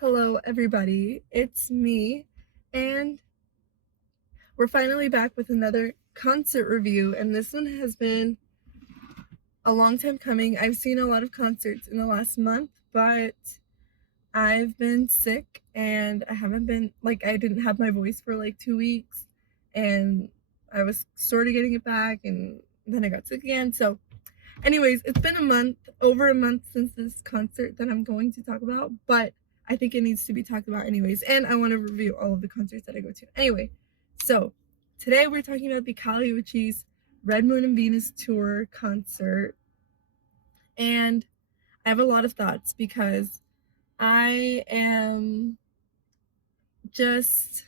Hello, everybody. It's me, and we're finally back with another concert review. And this one has been a long time coming. I've seen a lot of concerts in the last month, but I've been sick and I haven't been I didn't have my voice for like 2 weeks, and I was sort of getting it back, and then I got sick again. So, anyways, it's been over a month since this concert that I'm going to talk about, but I think it needs to be talked about anyways, and I want to review all of the concerts that I go to. Anyway, so today we're talking about the uchis Red Moon and Venus tour concert, and I have a lot of thoughts because I am just,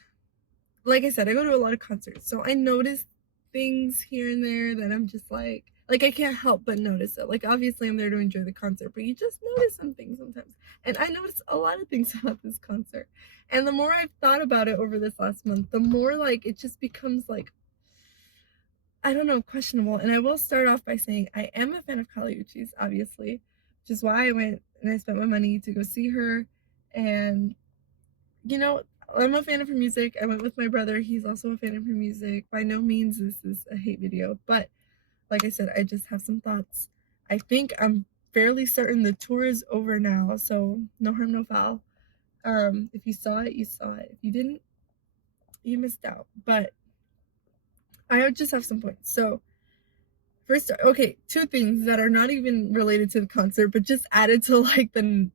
like I said, I go to a lot of concerts, so I notice things here and there that I'm just like I can't help but notice it. Like, obviously I'm there to enjoy the concert, but you just notice some things sometimes. And I noticed a lot of things about this concert. And the more I've thought about it over this last month, the more like it just becomes like, I don't know, questionable. And I will start off by saying I am a fan of Kali Uchis, obviously, which is why I went and I spent my money to go see her. And you know, I'm a fan of her music. I went with my brother. He's also a fan of her music. By no means this is a hate video, but like I said, I just have some thoughts. I think I'm fairly certain the tour is over now, so no harm, no foul. If you saw it, you saw it. If you didn't, you missed out. But I just have some points. So first, okay, two things that are not even related to the concert, but just added to like the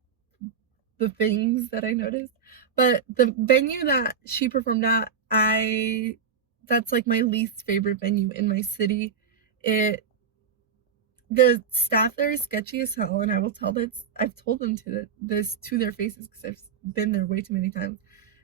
things that I noticed. But the venue that she performed at, that's like my least favorite venue in my city. The staff there is sketchy as hell, and I will tell that I've told them this to their faces because I've been there way too many times.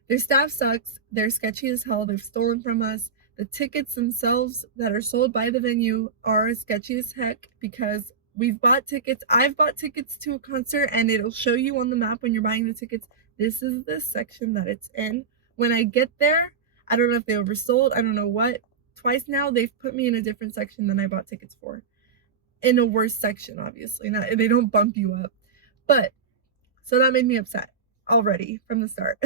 Their staff sucks. They're sketchy as hell. They've stolen from us. The tickets themselves that are sold by the venue are sketchy as heck because we've bought tickets. I've bought tickets to a concert, and it'll show you on the map when you're buying the tickets, this is the section that it's in. When I get there, I don't know if they oversold. I don't know what. Twice now, they've put me in a different section than I bought tickets for. In a worse section, obviously. Not, they don't bump you up. But, so that made me upset already from the start.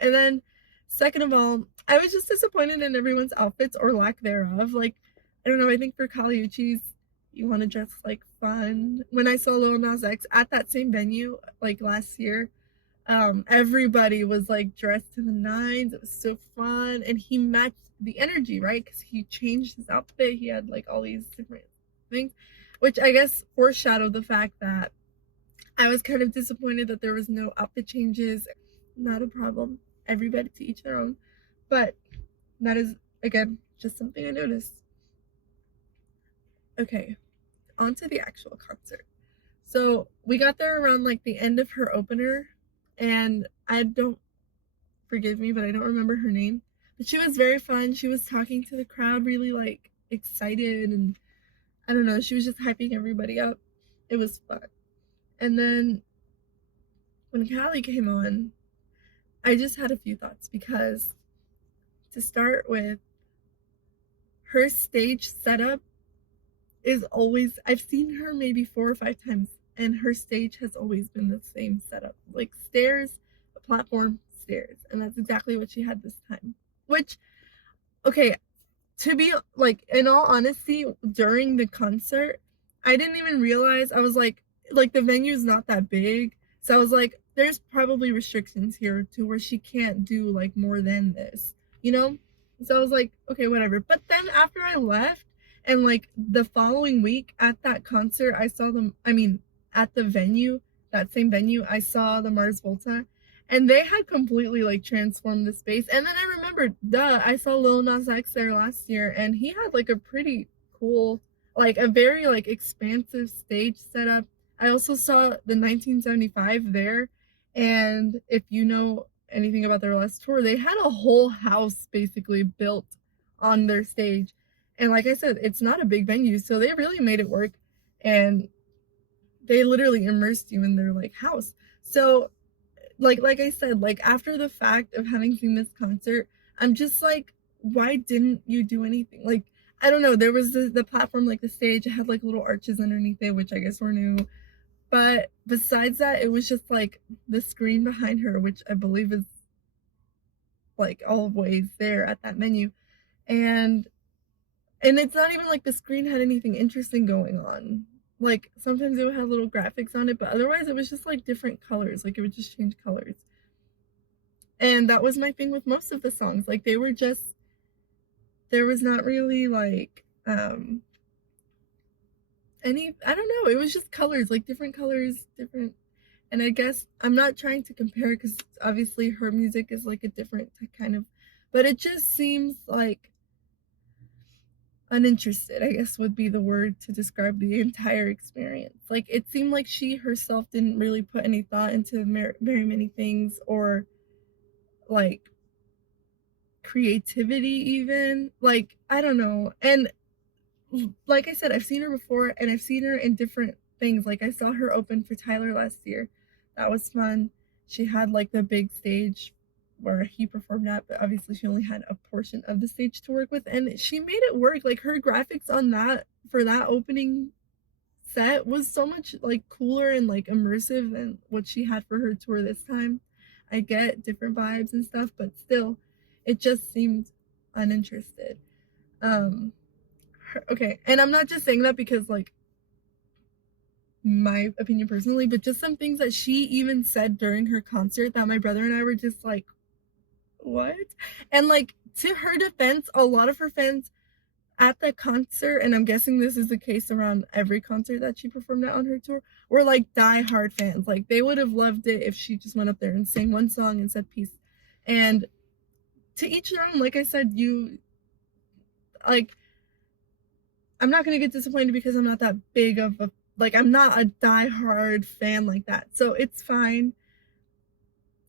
And then, second of all, I was just disappointed in everyone's outfits or lack thereof. Like, I don't know, I think for Kali Uchis, you want to dress like fun. When I saw Lil Nas X at that same venue, like last year, everybody was like dressed to the nines. It was so fun, and he matched the energy, right? Because he changed his outfit. He had like all these different things, which I guess foreshadowed the fact that I was kind of disappointed that there was no outfit changes. Not a problem. Everybody to each their own. But that is, again, just something I noticed. Okay, on to the actual concert. So we got there around like the end of her opener, and forgive me, but I don't remember her name. But she was very fun. She was talking to the crowd really like excited, and I don't know, she was just hyping everybody up. It was fun. And then when Callie came on, I just had a few thoughts because, to start with, her stage setup is always, I've seen her maybe 4 or 5 times, and her stage has always been the same setup. Like stairs, a platform, stairs. And that's exactly what she had this time. Which, okay, to be like, in all honesty, during the concert, I didn't even realize. I was like the venue's not that big, so I was like, there's probably restrictions here to where she can't do like more than this, you know. So I was like, okay, whatever. But then after I left, and like the following week at that concert, I saw them, I mean, at the venue, that same venue, I saw the Mars Volta, and they had completely like transformed the space. And then I remembered, I saw Lil Nas X there last year, and he had like a pretty cool, like a very like expansive stage setup. I also saw the 1975 there, and if you know anything about their last tour, they had a whole house basically built on their stage. And like I said, it's not a big venue, so they really made it work, and they literally immersed you in their like house. So like I said, like after the fact of having seen this concert, I'm just like, why didn't you do anything? Like, I don't know, there was the platform, like the stage, it had like little arches underneath it, which I guess were new. But besides that, it was just like the screen behind her, which I believe is like always there at that menu. And it's not even like the screen had anything interesting going on. Like sometimes it would have little graphics on it, but otherwise it was just like different colors. Like it would just change colors. And that was my thing with most of the songs. Like they were just, there was not really like any, I don't know, it was just colors, like different colors, different. And I guess I'm not trying to compare because obviously her music is like a different kind of, but it just seems like uninterested, I guess would be the word to describe the entire experience. Like it seemed like she herself didn't really put any thought into very many things, or like creativity even. Like I don't know. And like I said, I've seen her before, and I've seen her in different things. Like I saw her open for Tyler last year. That was fun. She had like the big stage where he performed at, but obviously she only had a portion of the stage to work with, and she made it work. Like her graphics on that for that opening set was so much like cooler and like immersive than what she had for her tour this time. I get different vibes and stuff, but still it just seemed uninterested. Okay, and I'm not just saying that because like my opinion personally, but just some things that she even said during her concert that my brother and I were just like, what? And like to her defense, a lot of her fans at the concert, and I'm guessing this is the case around every concert that she performed at on her tour, were like die-hard fans. Like they would have loved it if she just went up there and sang one song and said peace. And to each their own. Like I said, you like, I'm not gonna get disappointed because I'm not that big of a, like I'm not a die-hard fan like that, so it's fine.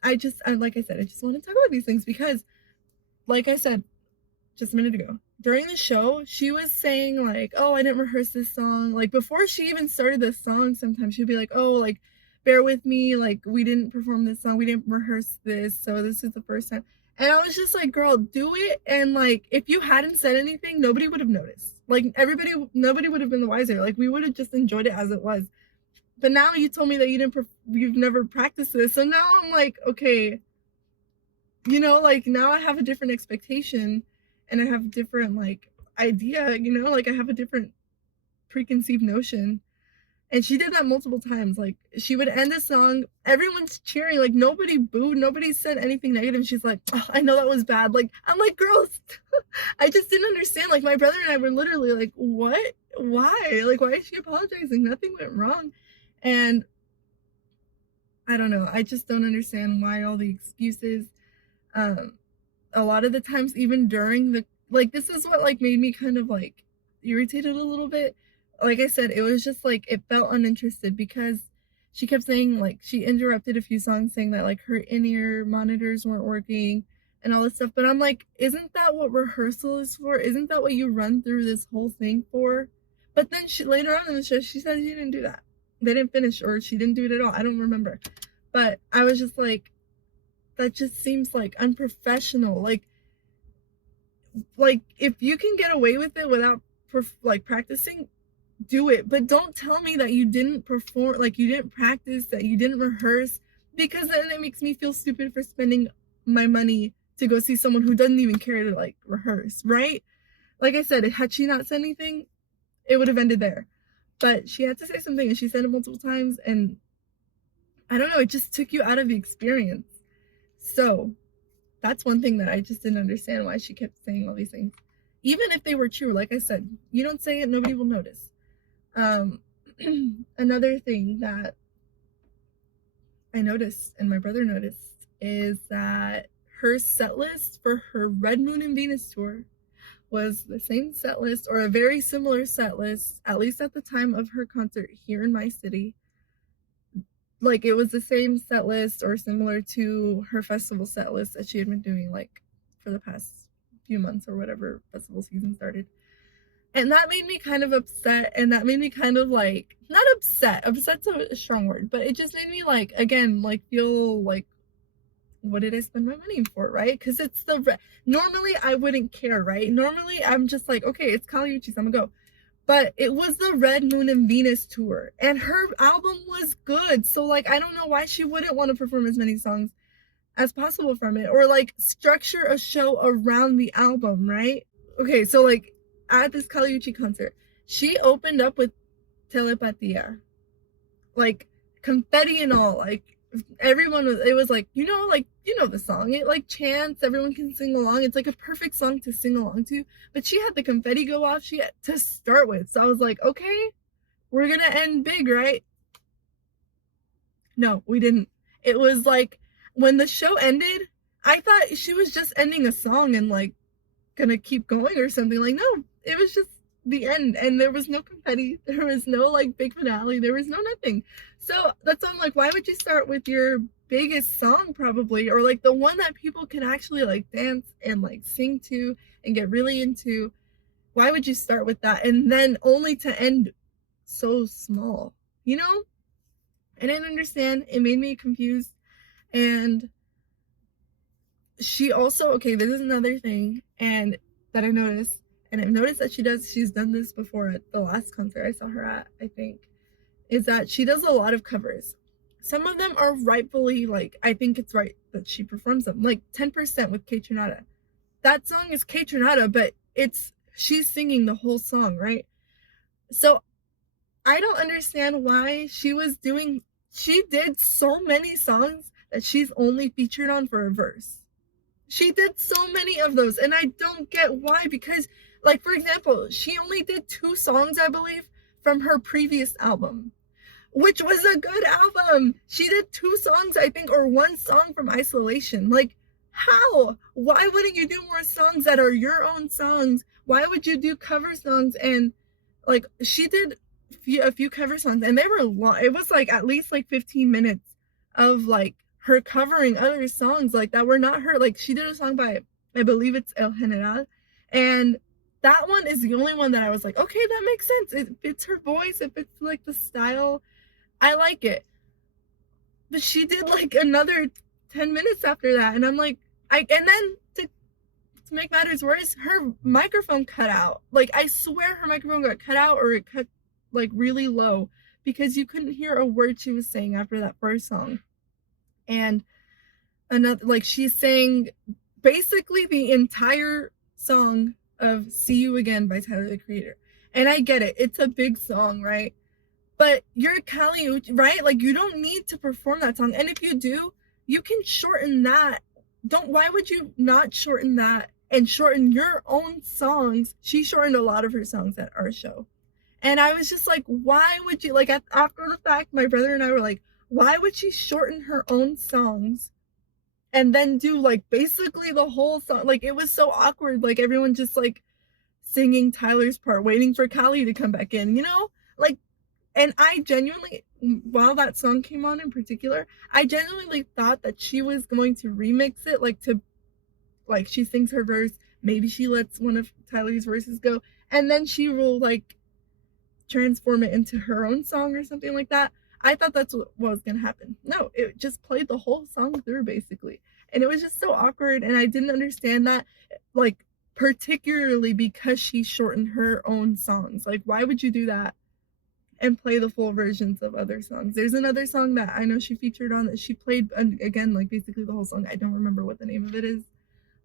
Like I said, I just want to talk about these things because, like I said just a minute ago, during the show, she was saying like, oh, I didn't rehearse this song. Like before she even started this song, sometimes she'd be like, oh, like bear with me, like we didn't perform this song, we didn't rehearse this, so this is the first time. And I was just like, girl, do it. And like if you hadn't said anything, nobody would have noticed. Like nobody would have been the wiser. Like we would have just enjoyed it as it was. But now you told me that you've never practiced this, so now I'm like, okay, you know, like now I have a different expectation, and I have a different like idea, you know, like I have a different preconceived notion. And she did that multiple times. Like she would end a song, everyone's cheering, like nobody booed, nobody said anything negative. She's like, oh, I know that was bad. Like I'm like, girls, I just didn't understand. Like my brother and I were literally like, what? Why? Like why is she apologizing? Nothing went wrong. And I don't know. I just don't understand why all the excuses. A lot of the times, even during the, like this is what like made me kind of like irritated a little bit. Like I said, it was just like it felt uninterested because she kept saying, like she interrupted a few songs saying that like her in-ear monitors weren't working and all this stuff. But I'm like, isn't that what rehearsal is for? Isn't that what you run through this whole thing for? But then she later on in the show, she said she didn't do that. They didn't finish, or she didn't do it at all. I don't remember. But I was just like, that just seems like unprofessional. Like if you can get away with it without like practicing, do it. But don't tell me that you didn't perform, like you didn't practice, that you didn't rehearse, because then it makes me feel stupid for spending my money to go see someone who doesn't even care to like rehearse, right? Like I said, had she not said anything, it would have ended there. But she had to say something, and she said it multiple times, and I don't know, it just took you out of the experience. So that's one thing that I just didn't understand, why she kept saying all these things. Even if they were true, like I said, you don't say it, nobody will notice. Another thing that I noticed, and my brother noticed, is that her set list for her Red Moon and Venus tour was the same set list, or a very similar set list, at least at the time of her concert here in my city. Like it was the same set list or similar to her festival set list that she had been doing like for the past few months or whatever festival season started. And that made me kind of upset, and that made me kind of like, not upset's a strong word, but it just made me like, again, like feel like, what did I spend my money for, right? Because it's normally I wouldn't care, right? Normally I'm just like, okay, it's Kali Uchis, I'm gonna go. but it was the Red Moon and Venus tour, and her album was good. So like, I don't know why she wouldn't want to perform as many songs as possible from it, or like structure a show around the album, right? Okay, so like at this Kali Uchis concert, she opened up with Telepatia, like confetti and all, like everyone was, it was like, like, the song, it like chants, everyone can sing along, it's like a perfect song to sing along to, but she had the confetti go off, she had to start with, so I was like, okay, we're gonna end big, right? No, we didn't. It was like, when the show ended, I thought she was just ending a song and like gonna keep going or something. Like, no, it was just the end, and there was no confetti, there was no like big finale, there was no nothing. So that's why I'm like, why would you start with your biggest song, probably, or like the one that people can actually like dance and like sing to and get really into? Why would you start with that and then only to end so small, you know? I didn't understand. It made me confused. And she also, okay, this is another thing and that I noticed, and I've noticed that she's done this before at the last concert I saw her at, I think, is that she does a lot of covers. Some of them are rightfully, like, I think it's right that she performs them, like 10% with K Tronada. That song is K Tronada, but she's singing the whole song, right? So I don't understand why she did so many songs that she's only featured on for a verse. She did so many of those, and I don't get why, because, like, for example, she only did 2 songs, I believe, from her previous album, which was a good album. She did 2 songs, I think, or 1 song from Isolation. Like, how? Why wouldn't you do more songs that are your own songs? Why would you do cover songs? And, like, she did a few cover songs, and they were long. It was, like, at least, like, 15 minutes of, like, her covering other songs like that were not her. Like, she did a song by, I believe it's El General, and that one is the only one that I was like, okay, that makes sense, it fits her voice, it fits like the style, I like it. But she did like another 10 minutes after that, and I'm like, and then to make matters worse, her microphone cut out. Like, I swear her microphone got cut out, or it cut like really low, because you couldn't hear a word she was saying after that first song. And another, like, she sang basically the entire song of See You Again by Tyler the Creator. And I get it, it's a big song, right? But you're Kali Uchis, right? Like, you don't need to perform that song. And if you do, you can shorten that. Why would you not shorten that and shorten your own songs? She shortened a lot of her songs at our show. And I was just like, why would you, like, after the fact, my brother and I were like, why would she shorten her own songs and then do like basically the whole song? Like, it was so awkward, like everyone just like singing Tyler's part, waiting for Kali to come back in, like. And I genuinely, while that song came on in particular, I genuinely thought that she was going to remix it, like she sings her verse, maybe she lets one of Tyler's verses go, and then she will like transform it into her own song or something like that. I thought that's what was gonna happen. No, it just played the whole song through basically. And it was just so awkward, and I didn't understand that, like, particularly because she shortened her own songs. Like, why would you do that and play the full versions of other songs? There's another song that I know she featured on that she played, again, like basically the whole song. I don't remember what the name of it is.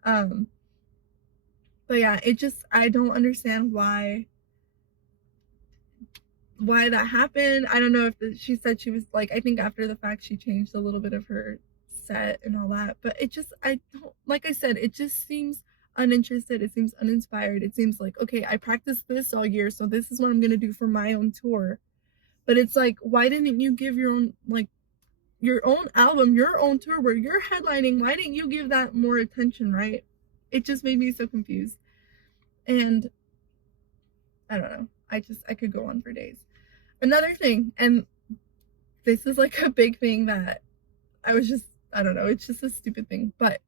But yeah, I don't understand why that happened. I don't know if she said she was like, I think after the fact she changed a little bit of her set and all that, but I don't, like I said, it just seems uninterested, it seems uninspired, it seems like, okay, I practiced this all year, so this is what I'm gonna do for my own tour. But it's like, why didn't you give your own, like, your own album, your own tour where you're headlining, why didn't you give that more attention, right? It just made me so confused. And I don't know, I could go on for days. Another thing, and this is like a big thing that I don't know, it's just a stupid thing, but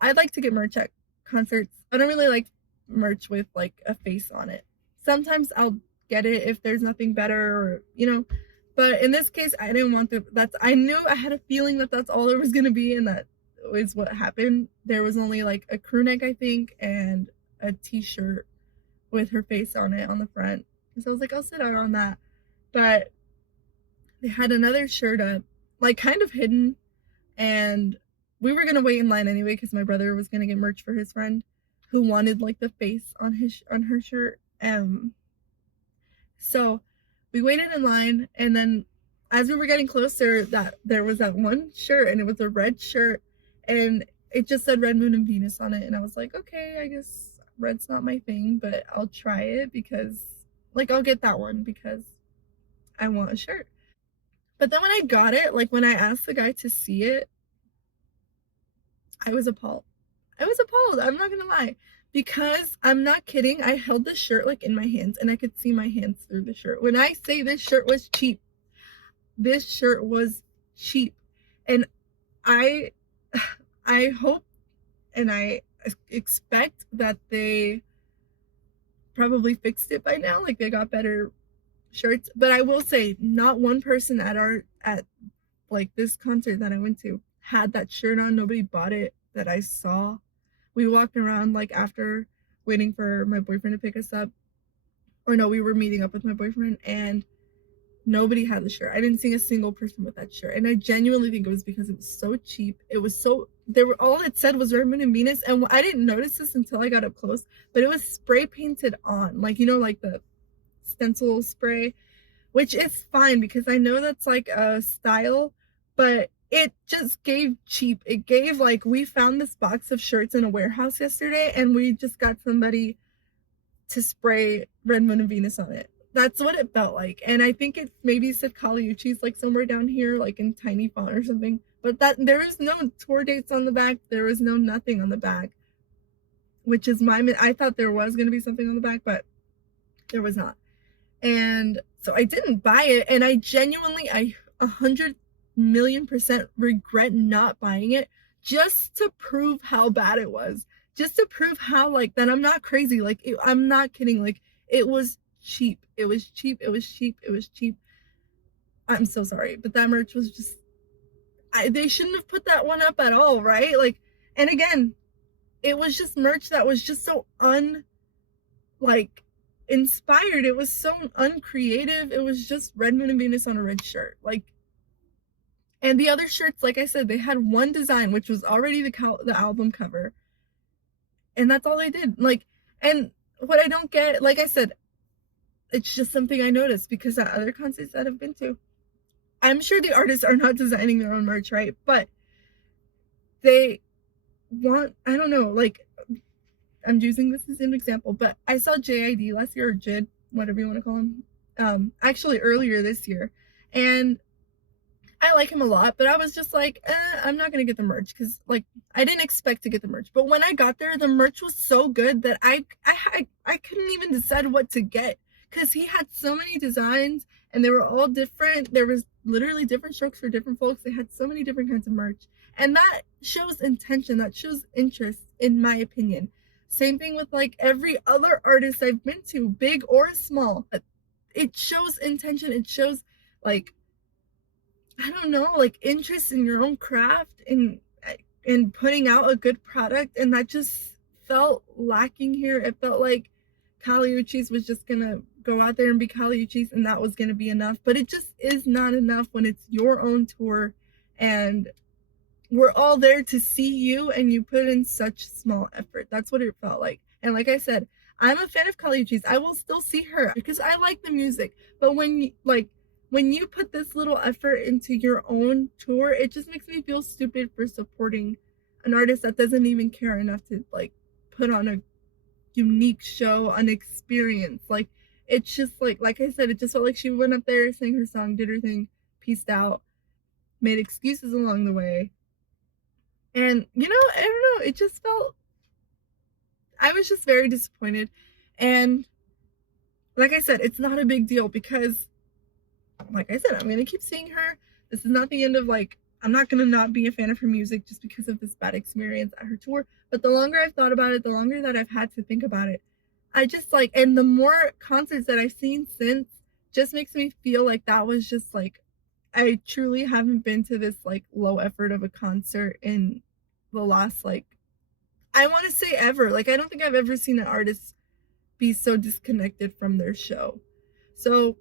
I'd like to get merch at concerts. I don't really like merch with like a face on it. Sometimes I'll get it if there's nothing better, or but in this case I didn't want I knew, I had a feeling that that's all there was gonna be, and that is what happened. There was only like a crew neck, I think, and a t-shirt with her face on it on the front. So I was like, I'll sit out on that. But they had another shirt up, like kind of hidden, and we were gonna wait in line anyway because my brother was gonna get merch for his friend who wanted like the face on her shirt. So we waited in line, and then as we were getting closer, that there was that one shirt, and it was a red shirt, and it just said Red Moon and Venus on it, and I was like, okay, I guess red's not my thing, but I'll try it because, like, I'll get that one because I want a shirt. But then when I got it, like when I asked the guy to see it, I was appalled. I was appalled. I'm not gonna lie. Because I'm not kidding, I held the shirt like in my hands and I could see my hands through the shirt. When I say this shirt was cheap, this shirt was cheap. And I hope and I expect that they probably fixed it by now, like they got better shirts. But I will say not one person at like this concert that I went to had that shirt on. Nobody bought it that I saw. We walked around like after waiting for my boyfriend to pick us up, or no, we were meeting up with my boyfriend, and nobody had the shirt. I didn't see a single person with that shirt, and I genuinely think it was because it was so cheap. It was so, there were, all it said was Red Moon and Venus, and I didn't notice this until I got up close, but it was spray painted on, like, you know, like the stencil spray, which is fine because I know that's like a style, but it just gave cheap. It gave like, we found this box of shirts in a warehouse yesterday and we just got somebody to spray Red Moon and Venus on it. That's what it felt like. And I think it maybe said Kali Uchis like somewhere down here, like in tiny font or something. But that there was no tour dates on the back. There was no nothing on the back, which is I thought there was going to be something on the back, but there was not. And so I didn't buy it, and I genuinely, I 100,000,000% regret not buying it, just to prove how bad it was, just to prove how, like, that I'm not crazy. Like, I'm not kidding. Like, it was cheap. It was cheap. It was cheap. It was cheap. I'm so sorry, but that merch was just, they shouldn't have put that one up at all, right? Like, and again, it was just merch that was just so like inspired. It was so uncreative. It was just Red Moon and Venus on a red shirt. Like, and the other shirts, like I said, they had one design, which was already the album cover, and that's all they did. Like, and what I don't get, like I said, it's just something I noticed because at other concerts that I've been to, I'm sure the artists are not designing their own merch, right? But they want, I don't know, like, I'm using this as an example, but I saw JID last year, or JID, whatever you want to call him, actually earlier this year, and I like him a lot, but I was just like, I'm not gonna get the merch because, like, I didn't expect to get the merch. But when I got there, the merch was so good that I couldn't even decide what to get because he had so many designs and they were all different. There was literally different strokes for different folks. They had so many different kinds of merch, and that shows intention. That shows interest, in my opinion. Same thing with like every other artist I've been to, big or small. It shows intention. It shows, like, I don't know, like interest in your own craft and in putting out a good product, and that just felt lacking here. It felt like Kali Uchis was just gonna go out there and be Kali Uchis and that was gonna be enough, but it just is not enough when it's your own tour and we're all there to see you and you put in such small effort. That's what it felt like. And like I said, I'm a fan of Kali Uchis. I will still see her because I like the music, but when you put this little effort into your own tour, it just makes me feel stupid for supporting an artist that doesn't even care enough to like put on a unique show, an experience. Like, it's just like I said, it just felt like she went up there, sang her song, did her thing, peaced out, made excuses along the way. And, you know, I don't know, it just felt, I was just very disappointed. And like I said, it's not a big deal because, like I said, I'm going to keep seeing her. This is not the end of, like, I'm not going to not be a fan of her music just because of this bad experience at her tour. But the longer I've thought about it, the longer that I've had to think about it, I just, like, and the more concerts that I've seen since just makes me feel like that was just, like, I truly haven't been to this, like, low effort of a concert in the last, like, I want to say ever. Like, I don't think I've ever seen an artist be so disconnected from their show. So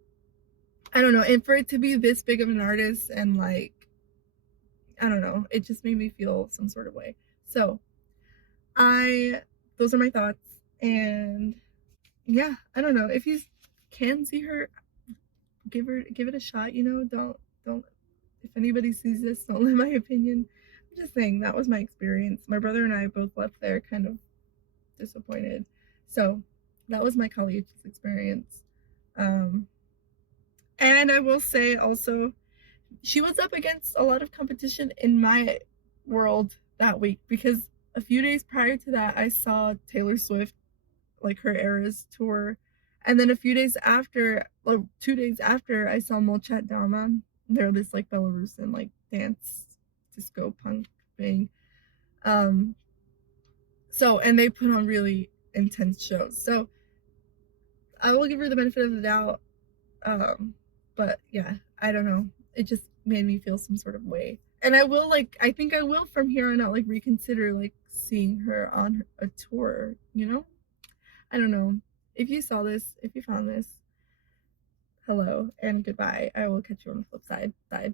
I don't know, and for it to be this big of an artist and like, I don't know, it just made me feel some sort of way. So I those are my thoughts, and yeah, I don't know, if you can see her, give it a shot, you know. Don't if anybody sees this, don't let my opinion. I'm just saying that was my experience. My brother and I both left there kind of disappointed. So that was my college experience. Um, and I will say also, she was up against a lot of competition in my world that week, because a few days prior to that, I saw Taylor Swift, like her Eras tour. And then a few days after, like 2 days after, I saw Molchat Dama. They're this like Belarusian like dance disco punk thing. Um, so, and they put on really intense shows. So I will give her the benefit of the doubt. But yeah, I don't know. It just made me feel some sort of way. And I will like, I think I will from here on out like reconsider like seeing her on a tour, you know? I don't know. If you saw this, if you found this, hello and goodbye. I will catch you on the flip side. Bye.